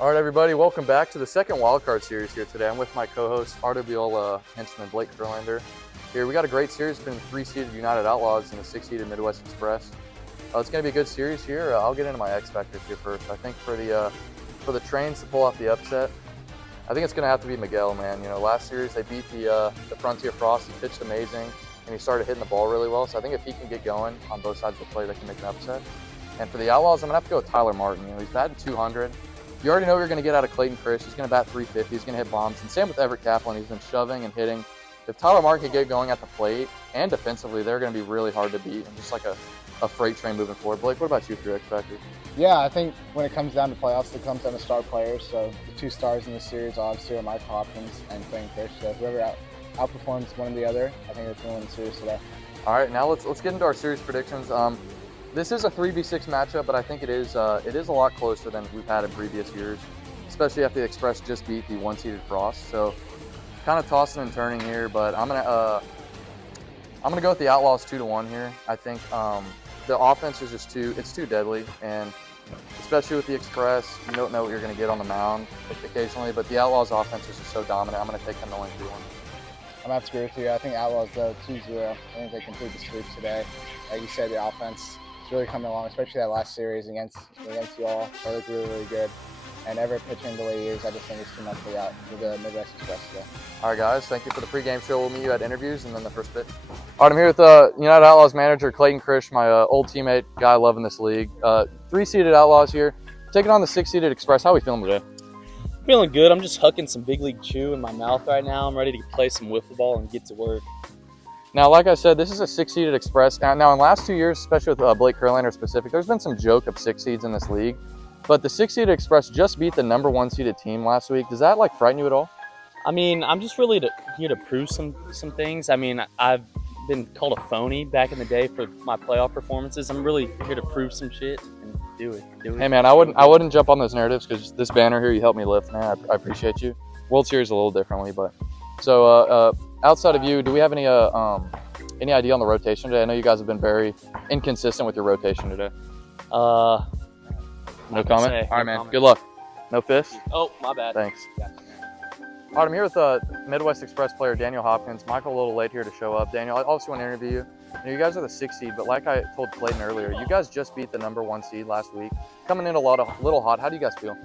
All right, everybody, welcome back to the second Wildcard series here today. I'm with my co-host, RWL henchman Blake Kurlander. Here, we got a great series between the 3-seeded United Outlaws and the 6-seeded Midwest Express. It's going to be a good series here. I'll get into my X factors here first. I think for the Trains to pull off the upset, I think it's going to have to be Miguel, man. You know, last series they beat the Frontier Frost. He pitched amazing, and he started hitting the ball really well. So I think if he can get going on both sides of the plate, they can make an upset. And for the Outlaws, I'm going to have to go with Tyler Martin. You know, he's batting 200. You already know what you're going to get out of Clayton Krish. He's going to bat 350. He's going to hit bombs. And same with Everett Kaplan. He's been shoving and hitting. If Tyler Martin can get going at the plate and defensively, they're going to be really hard to beat and just like a freight train moving forward. Blake, what about you for your X factor? Yeah, I think when it comes down to playoffs, it comes down to star players. So the two stars in this series obviously are Michael Hopkins and Clayton Krish. So whoever outperforms one or the other, I think it's going to win the series today. All right, now let's get into our series predictions. This is a 3v6 matchup, but I think it is a lot closer than we've had in previous years, especially after the Express just beat the 1-seeded Frost. So kind of tossing and turning here, but I'm gonna go with the Outlaws 2-1 here. I think the offense is just too deadly, and especially with the Express, you don't know what you're gonna get on the mound occasionally, but the Outlaws offense is just so dominant. I'm gonna take them to win 2-1. I'm going to have to agree with you. I think Outlaws, though, 2-0. I think they complete the sweep today. Like you said, the offense is really coming along, especially that last series against you all. They look really, really good. And Everett pitching the way he is, I just think it's too much for the Midwest Express today. All right, guys, thank you for the pregame show. We'll meet you at interviews and then the first pitch. All right, I'm here with United Outlaws manager Clayton Krish, my old teammate, guy I love in this league. 3-seeded Outlaws here, taking on the 6-seeded Express. How are we feeling today? Feeling good. I'm just hucking some big league chew in my mouth right now. I'm ready to play some wiffle ball and get to work. Now, like I said, this is a 6-seeded Express. Now, in the last 2 years, especially with Blake Kurlander specific, there's been some joke of 6 seeds in this league. But the 6-seeded Express just beat the number 1-seeded team last week. Does that frighten you at all? I mean, I'm just really here to prove some things. I mean, I've been called a phony back in the day for my playoff performances. I'm really here to prove some shit and do it. Hey man, I wouldn't jump on those narratives because this banner here you helped me lift, man. I appreciate you. World Series a little differently, but so outside of you, do we have any idea on the rotation today? I know you guys have been very inconsistent with your rotation today. No comment? All right, man. Good luck. No fists? Oh, my bad. Thanks. Yeah. All right, I'm here with Midwest Express player Daniel Hopkins. Michael, a little late here to show up. Daniel, I also want to interview you. You guys are the 6th seed, but like I told Clayton earlier, you guys just beat the number 1 seed last week. Coming in a little hot. How do you guys feel?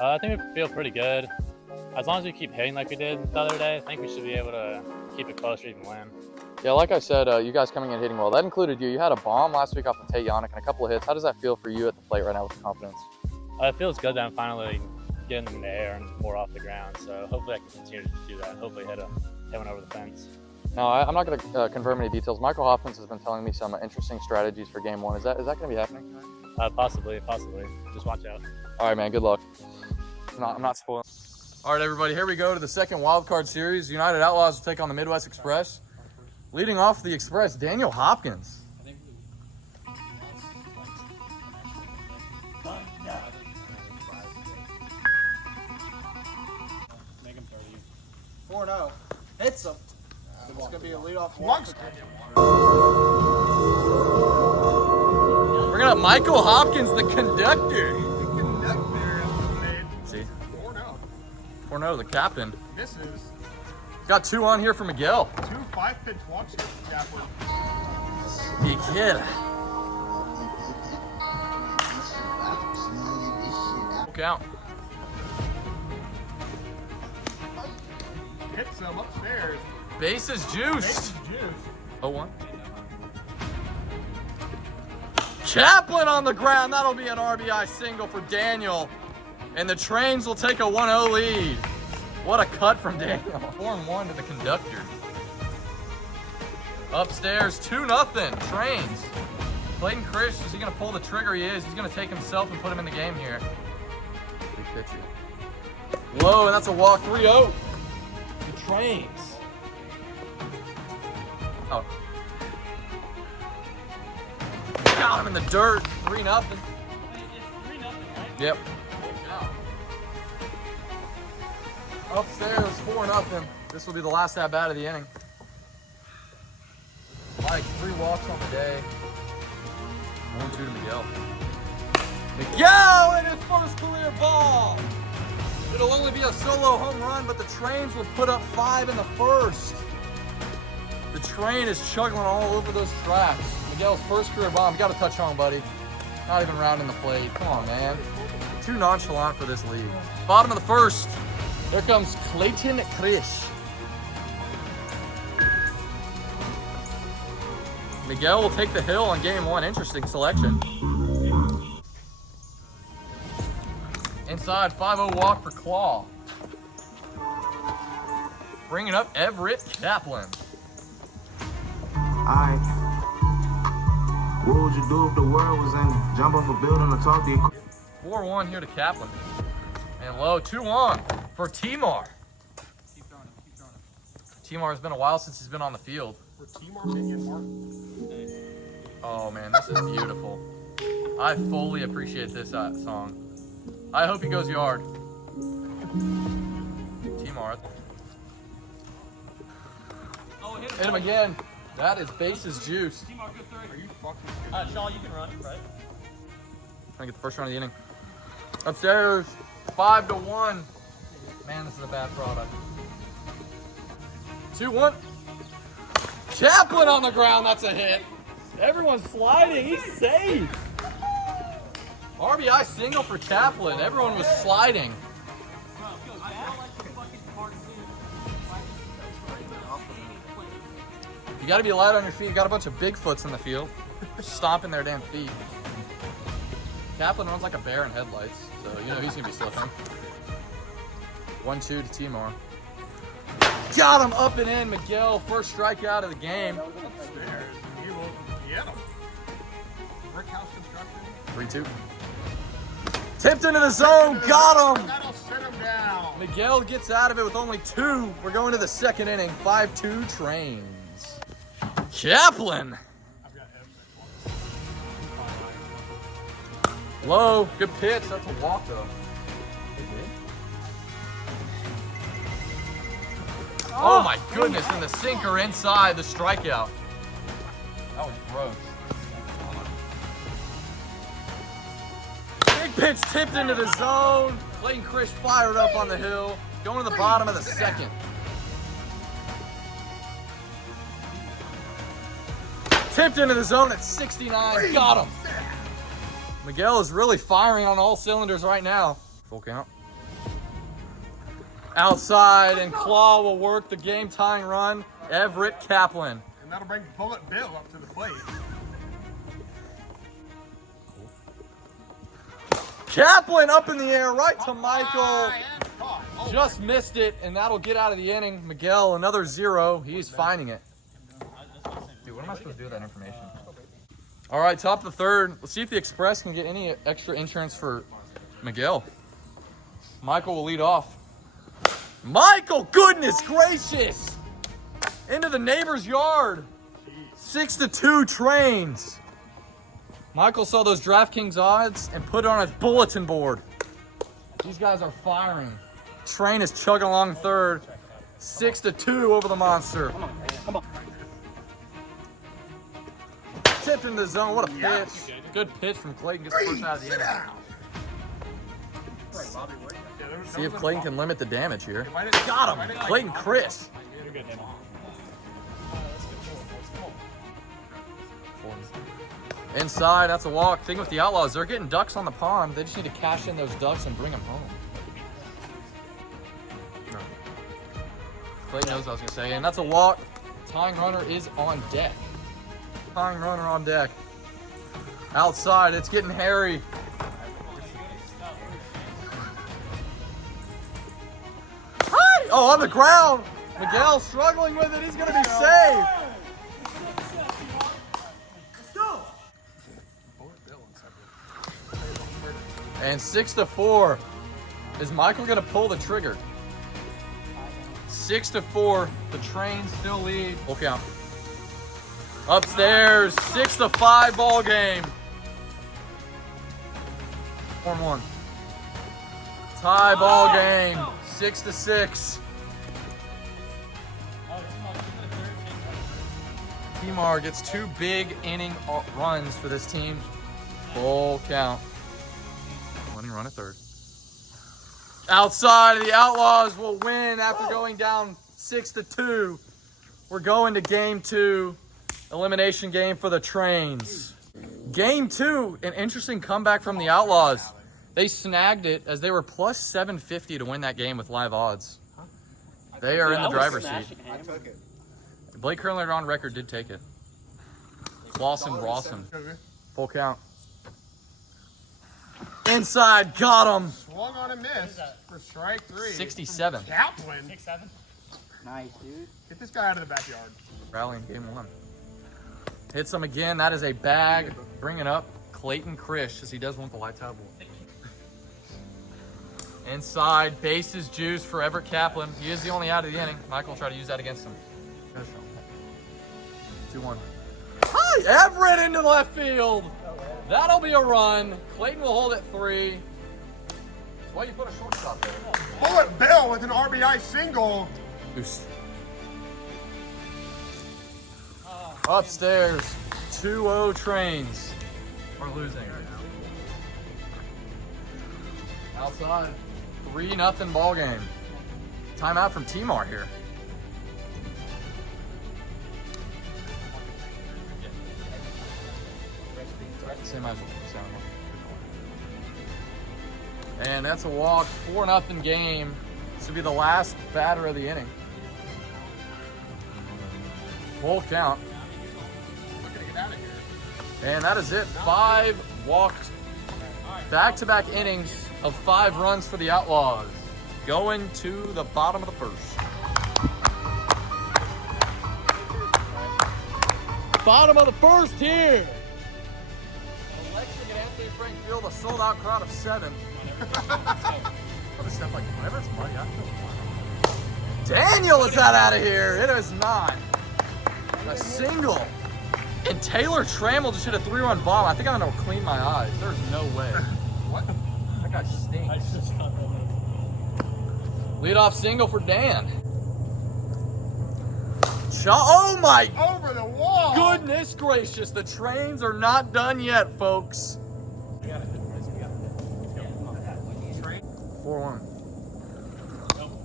I think we feel pretty good. As long as we keep hitting like we did the other day, I think we should be able to keep it close or even win. Yeah, like I said, you guys coming in hitting well. That included you. You had a bomb last week off of Tate Yannick and a couple of hits. How does that feel for you at the plate right now with confidence? It feels good that I'm finally getting them in the air and more off the ground. So hopefully I can continue to do that. Hopefully hit one over the fence. No, I'm not going to confirm any details. Michael Hopkins has been telling me some interesting strategies for Game 1. Is that going to be happening? Possibly. Just watch out. All right, man. Good luck. I'm not spoiling. All right, everybody. Here we go to the second Wildcard series. United Outlaws will take on the Midwest Express. Leading off the Express, Daniel Hopkins. Make him 30. 4-0. Hits him. It's going to be a leadoff walk. Bringing up Michael Hopkins, the conductor. See? 4-0, the captain. This is Got 2 on here for Miguel. 2 5-pitch walks here for Kaplan. Big hit. Count. Hits him upstairs. Bases juiced. 0-1. Kaplan on the ground. That'll be an RBI single for Daniel. And the Trains will take a 1-0 lead. What a cut from Daniel. 4-1 to the conductor. Upstairs, 2-0. Trains. Clayton Krish, is he going to pull the trigger? He is. He's going to take himself and put him in the game here. Big pitcher. Whoa, and that's a walk. 3-0. The Trains. Oh. Got him in the dirt. 3-0. It's 3-0, right? Yep. Upstairs, 4-0. This will be the last at bat of the inning. Mike, 3 walks on the day. 1-2 to Miguel. Miguel in his first career ball. normally be a solo home run, but the Trains will put up 5 in the first. The Train is chugging all over those tracks. Miguel's first career bomb. You got to touch home, buddy. Not even rounding the plate. Come on, man. Too nonchalant for this league. Bottom of the first. There comes Clayton Krish. Miguel will take the hill on game 1. Interesting selection. Inside, 5-0 walk for Claw. Bringing up Everett Kaplan. Alright. What would you do if the world was ending? Jump off a building or talk to you? 4-1 here to Kaplan. And low, 2-1 for Timar. Keep throwing him. Keep throwing him. Timar has been a while since he's been on the field. For Timar Minion Mark. Oh man, this is beautiful. I fully appreciate this song. I hope he goes yard. Timar. Hit him again. That is bases juice. Timar, good throw. Are you fucking Shaw, you can run, right? Trying to get the first run of the inning. Upstairs, 5-1. Man, this is a bad product. 2-1. Kaplan on the ground, that's a hit. Everyone's sliding. He's safe. RBI single for Kaplan. Everyone was sliding. You gotta be light on your feet. You got a bunch of Bigfoots in the field. Stomping their damn feet. Kaplan runs like a bear in headlights, so you know he's gonna be slipping. 1-2 to Timar. Got him up and in, Miguel. First strikeout of the game. upstairs? He will get him. Brick house construction. 3-2. Tipped into the zone. Got him. That'll sit him down. Miguel gets out of it with only 2. We're going to the second inning. 5-2 Trains. Kaplan. I've got F6. Low. Good pitch. That's a walk though. Oh my goodness, and the sinker inside the strikeout. That was gross. Big pitch tipped into the zone. Clayton Krish fired up on the hill. Going to the bottom of the second. Tipped into the zone at 69. Got him. Miguel is really firing on all cylinders right now. Full count. Outside, and Claw will work the game-tying run. Everett Kaplan. And that'll bring Bullet Bill up to the plate. Kaplan up in the air, right to Michael. And caught. Oh, Just missed it, and that'll get out of the inning. Miguel, another 0. He's finding it. Dude, what am I supposed to do with that information? All right, top of the third. Let's see if the Express can get any extra insurance for Miguel. Michael will lead off. Michael, goodness gracious! Into the neighbor's yard. 6-2 Trains. Michael saw those DraftKings odds and put it on his bulletin board. These guys are firing. Train is chugging along third. 6-2 over the Monster. Come on. Tipped into the zone. What a pitch. Good pitch from Clayton. Gets the first out of the inning. See if Clayton can limit the damage here. Got him. Clayton Krish. You're good, Daniel. Inside, that's a walk. Thing with the Outlaws, they're getting ducks on the pond. They just need to cash in those ducks and bring them home. No. Clayton knows what I was going to say. And that's a walk. Tying runner is on deck. Tying runner on deck. Outside, it's getting hairy. Hi! Oh, on the ground. Miguel struggling with it. He's going to be safe. And 6-4. Is Michael going to pull the trigger? 6-4. The Trains still lead. Full count. Upstairs, 6-5 ball game. 4-1. Tie ball game. 6-6. Timar gets 2 big inning runs for this team. Full count. Winning run at third. Outside, the Outlaws will win after going down 6-2. We're going to game 2, elimination game for the Trains. Game 2, an interesting comeback from the Outlaws. They snagged it as they were plus 750 to win that game with live odds. They are in the driver's seat. I took it. Blake Curlander on record did take it. Lawson Rawson. Full count. Inside, got him. Swung on a miss for strike 3. 67. Kaplan. 6-7. Nice, dude. Get this guy out of the backyard. Rallying game 1. Hits him again. That is a bag. Bringing up Clayton Krish as he does want the lights out ball. Inside, bases juice for Everett Kaplan. He is the only out of the inning. Michael will try to use that against him. 2-1. Hi, Everett into the left field. That'll be a run. Clayton will hold at 3. That's why you put a shortstop there. Bullet Bill with an RBI single. Boost. Upstairs, 2-0 Trains are losing. Outside, 3-0 ball game. Timeout from T-Mar here. Same as and that's a walk. 4-0 game. This will be the last batter of the inning. Full count. And that is it. 5 walked. Back-to-back innings of 5 runs for the Outlaws. Going to the bottom of the first. Bottom of the first here. Lexington Anthony Frank Field, a sold-out crowd of 7. Stuff like whenever it's muddy, I feel fine. Daniel is that out of here. It is not. A single. And Taylor Traml just hit a 3-run bomb. I think I'm going to clean my eyes. There's no way. What? That guy stinks. Leadoff single for Dan. Oh my. Over the wall. Goodness gracious. The Trains are not done yet, folks. 4-1.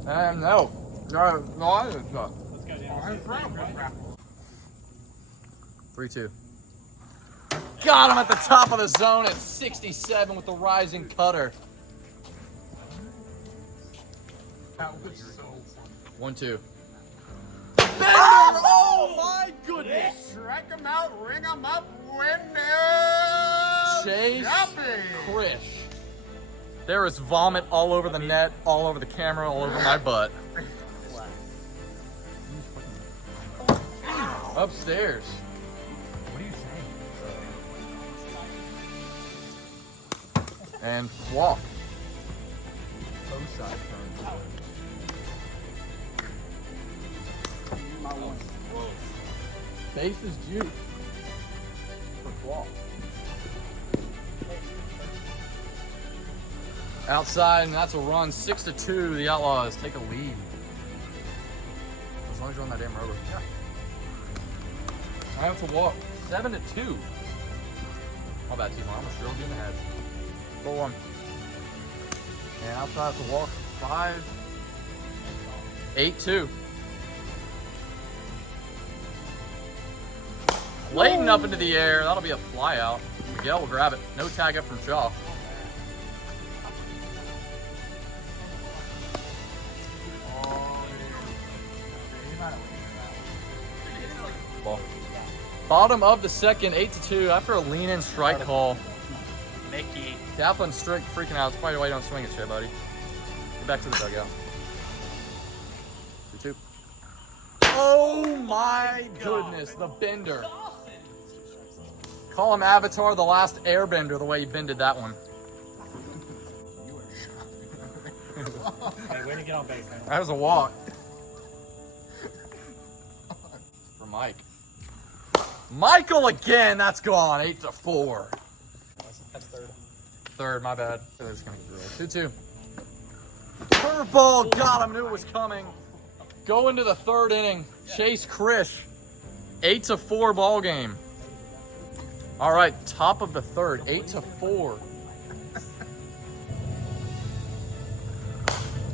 And no. No, it's not. 3-2. Got him at the top of the zone at 67 with the rising cutter. 1-2. Bender! Oh my goodness! Strike him out, ring him up, winner! Chase Krish. There is vomit all over the net, all over the camera, all over my butt. Upstairs. What are you saying? And walk. Side Bases juice for Claw. Outside, and that's a run. 6-2. The Outlaws take a lead. As long as you're on that damn rubber. Yeah. I have to walk. 7-2. My bad, T-Mar. I'm sure I'll be in the head. 4-1. And outside to walk. 5. 8-2. Layton up into the air. That'll be a fly out. Miguel will grab it. No tag up from Shaw. Ball. Bottom of the second, 8-2 after a lean-in strike call. Mickey. Kaplan's freaking out. It's probably why you don't swing it straight, buddy. Get back to the dugout. 2-2. Oh my goodness, the bender. Call him Avatar, the last airbender, the way he bended that one. Hey, way to get on base, man. That was a walk. For Mike. Michael again, that's gone. 8-4. That's third. Third, my bad. They're just gonna get it. 2-2. Curveball, got him, knew it was coming. Go into the third inning. Chase Krish. 8-4 ball game. All right, top of the third, 8-4.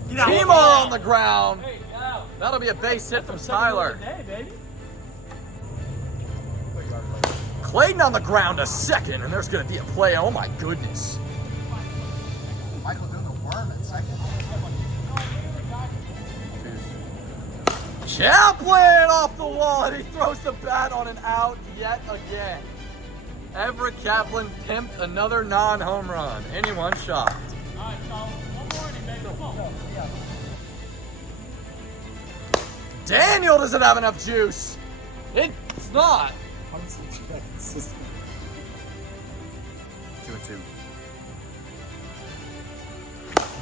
Traml on the ground. That'll be a base hit from Tyler. Clayton on the ground to second, and there's going to be a play. Oh my goodness. Michael doing the worm at second. Chaplin off the wall, and he throws the bat on an out yet again. Everett Kaplan pimped another non-home run. Anyone shocked? Daniel doesn't have enough juice. It's not. 2-2.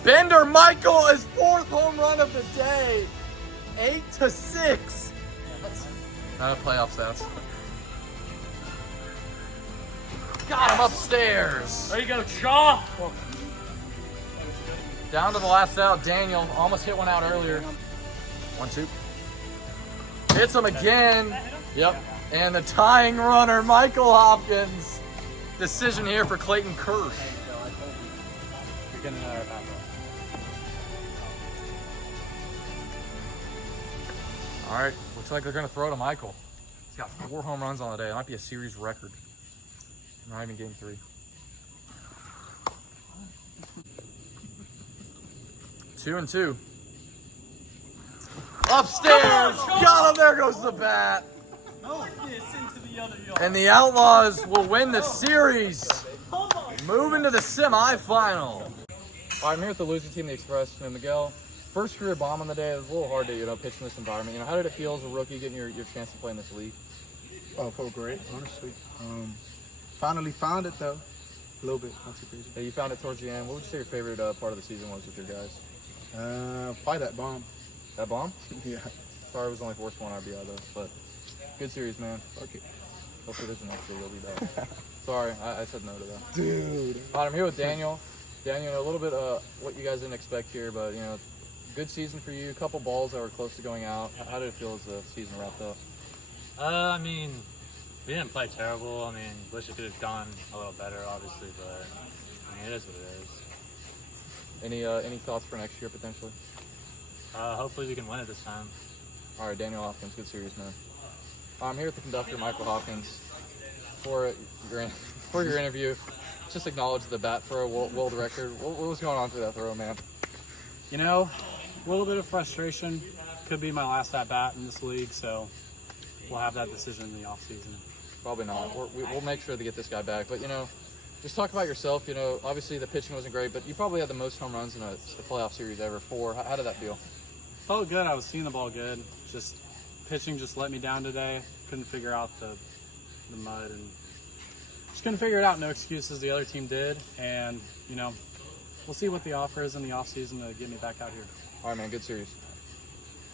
Bender Michael is 4th home run of the day. 8-6. Not a playoff stats. Got him upstairs. There you go, Shaw. Down to the last out. Daniel almost hit one out earlier. 1-2. Hits him again. Yep. And the tying runner, Michael Hopkins. Decision here for Clayton Kirsch. You're getting another at bat. All right, looks like they're going to throw to Michael. He's got 4 home runs on the day. It might be a series record. Not even game 3. 2-2. Upstairs! Got him! There goes the bat. And the Outlaws will win the series. Moving to the semifinal. All right, I'm here with the losing team, the Express. Miguel, first career bomb on the day. It was a little hard to pitch in this environment. How did it feel as a rookie getting your chance to play in this league? Oh, it felt great, honestly. Finally found it though. A little bit, not too crazy. Yeah, you found it towards the end. What would you say your favorite part of the season was with your guys? Probably that bomb. That bomb? Yeah. Sorry, it was only forced 1 RBI though, but good series, man. Okay. Hopefully there's an next year you'll be back. Sorry, I said no to that. Dude. All right, I'm here with Daniel. Daniel, a little bit what you guys didn't expect here, but good season for you. A couple balls that were close to going out. How did it feel as the season wrapped up? I mean, we didn't play terrible. I mean, wish it could have gone a little better, obviously, but I mean, it is what it is. Any thoughts for next year potentially? Hopefully we can win it this time. All right, Daniel Hopkins, good series, man. I'm here with the conductor, Michael Hopkins, for your interview. Just acknowledge the bat for a world record. What was going on through that throw, man? You know, a little bit of frustration. Could be my last at bat in this league, so we'll have that decision in the offseason. Probably not. We'll make sure to get this guy back. But, just talk about yourself. Obviously the pitching wasn't great, but you probably had the most home runs in a playoff series ever. 4. How did that feel? Felt good. I was seeing the ball good. Just pitching just let me down today. Couldn't figure out the mud and just couldn't figure it out. No excuses. The other team did, and we'll see what the offer is in the offseason to get me back out here. All right, man. Good series.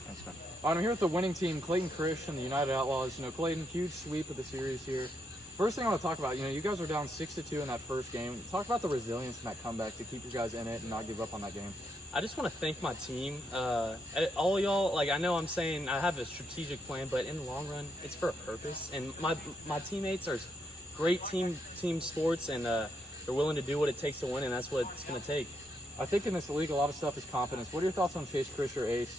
Thanks, man. All right, I'm here with the winning team, Clayton Kirsch and the United Outlaws. Clayton, huge sweep of the series here. First thing I want to talk about, you guys were down 6-2 in that first game. Talk about the resilience in that comeback to keep you guys in it and not give up on that game. I just want to thank my team. All y'all, I know I'm saying I have a strategic plan, but in the long run, it's for a purpose. And my teammates are great team sports, and they're willing to do what it takes to win, and that's what it's going to take. I think in this league, a lot of stuff is confidence. What are your thoughts on Chase Krish, your ace?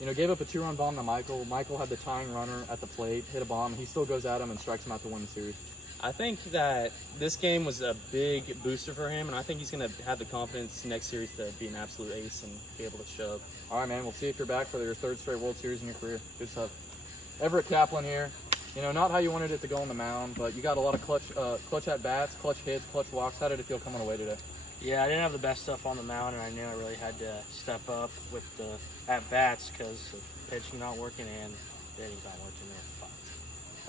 Gave up a 2-run bomb to Michael. Michael had the tying runner at the plate, hit a bomb, and he still goes at him and strikes him out to win the series. I think that this game was a big booster for him, and I think he's going to have the confidence next series to be an absolute ace and be able to shove. All right, man. We'll see if you're back for your 3rd straight World Series in your career. Good stuff. Everett Kaplan here. Not how you wanted it to go on the mound, but you got a lot of clutch at-bats, clutch hits, clutch walks. How did it feel coming away today? Yeah, I didn't have the best stuff on the mound, and I knew I really had to step up with the at-bats because of pitching not working and hitting's not working there.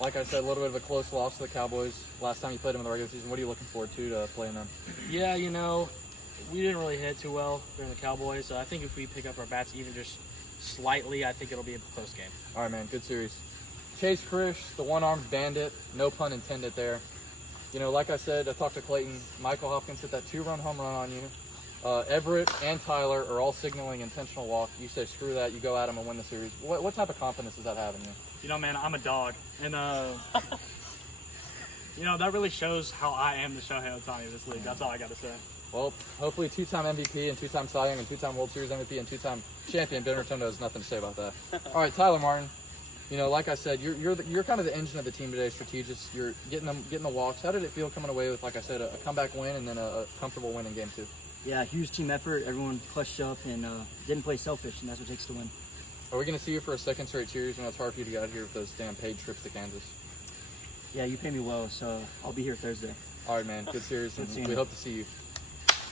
Like I said, a little bit of a close loss to the Cowboys. Last time you played them in the regular season, what are you looking forward to playing them? Yeah, we didn't really hit too well during the Cowboys. So I think if we pick up our bats even just slightly, I think it'll be a close game. All right, man. Good series. Chase Krish, the one-armed bandit. No pun intended there. Like I said, I talked to Clayton. Michael Hopkins hit that 2-run home run on you. Everett and Tyler are all signaling intentional walk. You say, screw that. You go at them and win the series. What type of confidence does that have in you? Man, I'm a dog, and that really shows how I am the Shohei Ohtani of this league. That's all I got to say. Well, hopefully two-time MVP and two-time Cy Young and two-time World Series MVP and two-time champion Ben Rotundo has nothing to say about that. All right, Tyler Martin. You know, like I said, you're kind of the engine of the team today, strategist. You're getting the walks. How did it feel coming away with, like I said, a comeback win and then a comfortable win in game 2? Yeah, huge team effort. Everyone clutched up and didn't play selfish, and that's what it takes to win. Are we going to see you for a second straight series? You know, it's hard for you to get out here with those damn paid trips to Kansas. Yeah, you pay me well, so I'll be here Thursday. All right, man. Good series, and we hope to see you.